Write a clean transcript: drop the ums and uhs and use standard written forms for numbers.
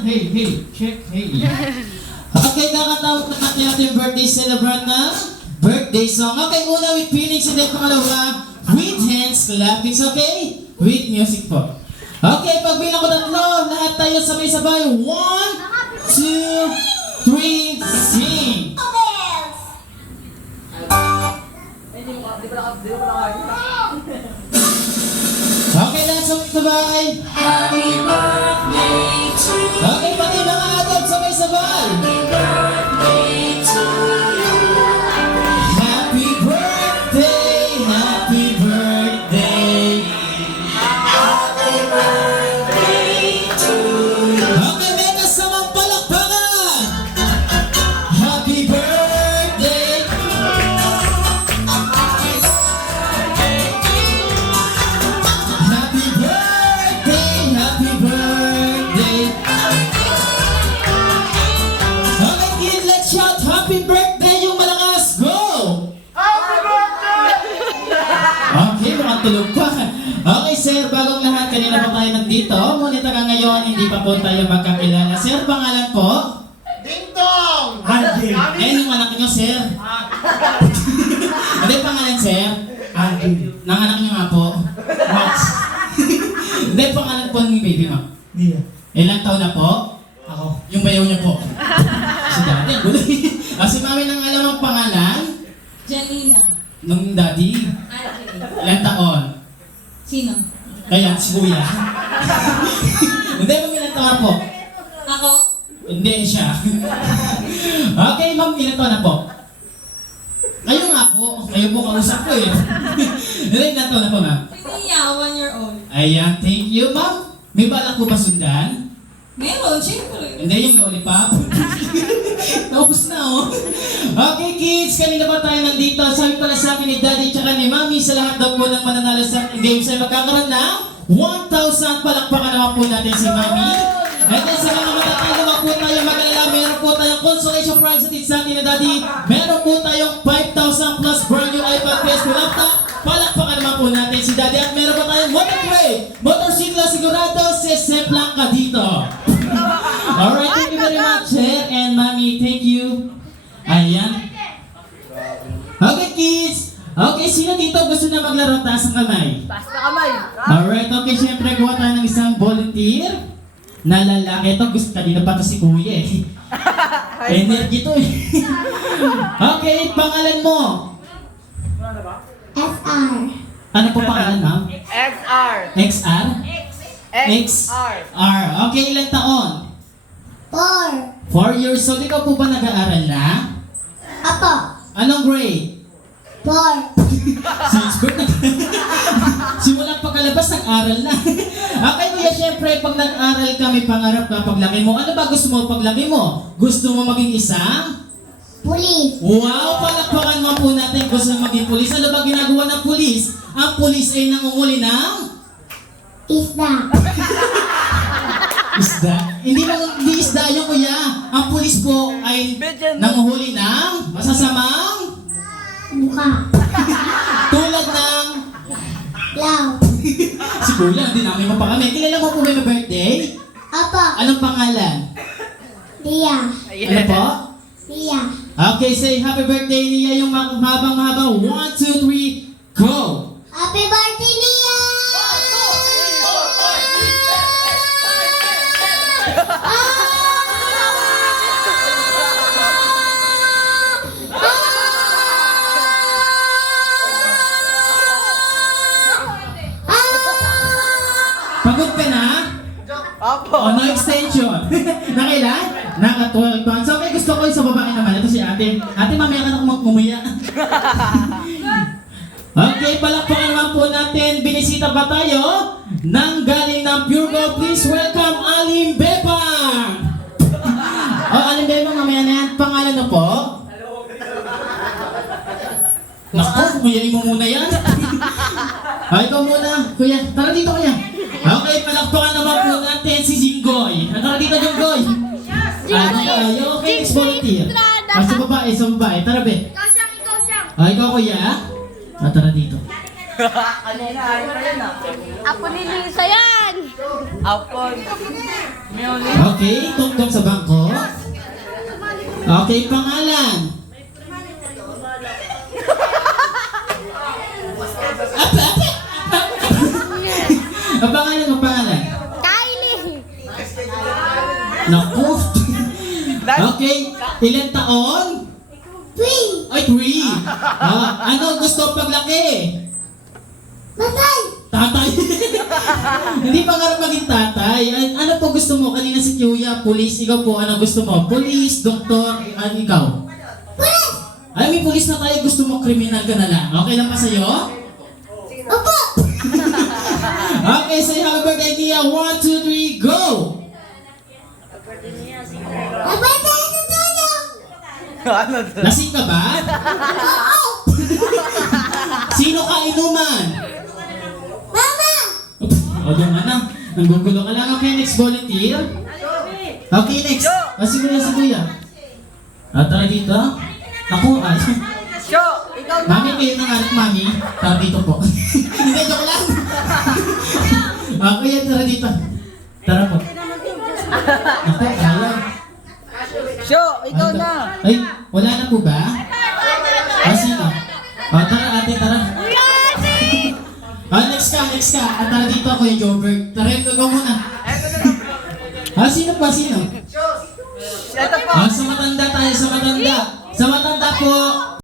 Hey, check, hey. Okay, kakatawag na natin ating birthday celebrant na birthday song. Okay, una with feelings and then pangalawa with hands clapping. Okay? With music po. Okay, pagbilang ko tatlo, lahat tayo sabay-sabay. 1, 2, 3, sing! Okay, lahat sabay-sabay. Happy birthday to you. Okay, pati mga adult sabay-sabay. Happy birthday to you. Happy birthday, happy birthday. Happy birthday to you. Okay, may kasamang palakpakan. Happy birthday. Happy birthday, happy birthday. Okay, kid, let's shout happy birthday yung malakas. Go! Okay, mukhang tulog pa. Okay, sir, bagong lahat, kanina pa tayo nandito. Ngunit hanggang ngayon, hindi pa po tayo magkakilala. Sir, pangalan po? Ding dong! Alvin. Eh, yung anak niyo, sir? Ano yung pangalan, sir? Alvin. Nanganak niyo nga po? Max. Hindi, pangalan po ng baby mo? Dia. Ilang taon na po? Ako. Yung bayaw niya po? Si daddy, gulo. Si mami nang alam ang pangalan? Janina. Nung daddy? Archie. Ilang taon? Sino? Kaya, si kuya. Hindi, ma'am, ilang taon na po? Ako? Hindi siya. Okay, ma'am, ilang taon na po? Kayo nga po. Kayo po kausap ko eh. Ilang taon na po, ma'am? Si Mia, 1 year old. Ayan, thank you, ma'am. May balak po ba sundan? Meron, syempre. Hindi, yung lollipop. Naubos na, oh. Okay, kids, kanina pa tayo nandito. Sabi pala sa akin ni Daddy tsaka ni Mami, sa lahat daw po ng mananalo sa games ay magkakaroon ng 1,000. Palakpakan naman po natin si Mami. And then sa mga matatalo, wag po tayo mag-alala. Meron po tayong consolation prize at sa atin ni Daddy. Meron po tayong 5,000 plus brand new iPad PS laptop. Palakpakan naman po natin si Daddy. At meron po tayong motorsiklo sigurado, sisip lang ka dito. Alright, thank you very much, sir and Mami. Thank you. Ayan. Okay, kids. Okay, sino dito gusto na maglaro? Taas ang kamay. Taas na kamay. Alright, okay, syempre gawa tayo ng isang volunteer na lalaki. Ito, gusto kanina pa to si Kuya eh. Energy to eh. Okay, pangalan mo? FR. Ano po pangalan, ma'am? XR. XR? XR. R. Okay, ilang taon? 4. 4 years old. Ikaw po ba nag-aaral na? Apo. Anong grade? 4. Since birth na. Simula pagkalabas, nag-aral na. Okay, kuya, syempre, pag nag-aral ka, may pangarap ka paglaki mo. Ano ba gusto mo paglaki mo? Gusto mo maging isang? Pulis. Wow, palakpakan mo po natin gusto mo maging pulis. Ano ba ginagawa ng pulis? Ang pulis ay nangunguli ng? Isda. Isda. Hindi isda yung kuya. Ang pulis po ay nanguhuli ng masasamang Buka. tulad ng Law. si kuya, hindi namin mapakami. Kilala mo po ba yung birthday? Apo. Anong pangalan? Ria. Ano po? Ria. Okay, say happy birthday niya yung mahabang-mahaba. 1, 2, 3, go! Happy birthday, Ria! Pagod ka na? Apo. O, no extension. Nakailan? Naka-12 pounds. Okay, gusto ko yung sa babae naman. Ito si ate. Ate, mamaya ka na kumumuya. Okay, palakpakan naman po natin. Binisita ba tayo? Nang galing ng Pure Gold, please welcome Alim Bebang! Alim Bebang, mamaya na yan. Pangalan na po? Naku, kuyain mo muna yan. Ikaw muna, kuya. Tara dito, kuya. Okay, palakpakan naman po natin si Jinggoy. Tara dito, Jinggoy. Okay, next volunteer. Sa babae. Tara, be. Ikaw, kuya. Tara dito. Kanina, ayun na yan ah. Ako ni Lisa yan! Apon. Meoli. Okay, tungtong sa bangko. Okay, pangalan. Apa? Ang pangalan mo, pangalan? Kylie. Naku. Okay, ilan taon? 3. Ay, 3. Ano gusto paglaki? Matay. Tatay. Hindi pa nga maging tatay. Ano po gusto mo? Kanina si Kuya, police. Ikaw po, ano gusto mo? Police, doktor, ano ikaw? Pulis. Ay, may police na tayo. Gusto mo, kriminal ka na lang. Okay lang ba sa'yo? Opo. Okay, say happy birthday, Tia. 1, 2, 3, go! Napatay sa tulong. Ano to? Lasing ka ba? Oo. Sino ka inuman? Mama. O, doon ka na. Nanggugulo ka lang. Okay, next volunteer. Okay, next. Si Kuya. Tara dito. Ako, ay. Sho, ikaw na. Mami, kayo na nga, mami. Tara dito po. Hindi, joke lang. Kuya, tara dito. Tara po. Ako, ayaw. Sho, ikaw na. Ay, wala na po ba? Sino? Tara ate, tara. Next ka. Tara dito ako yung Jobert. Tara, ikaw muna. Sino pa, sino? Ito po. Sa matanda tayo, sa matanda. Sa matanda po.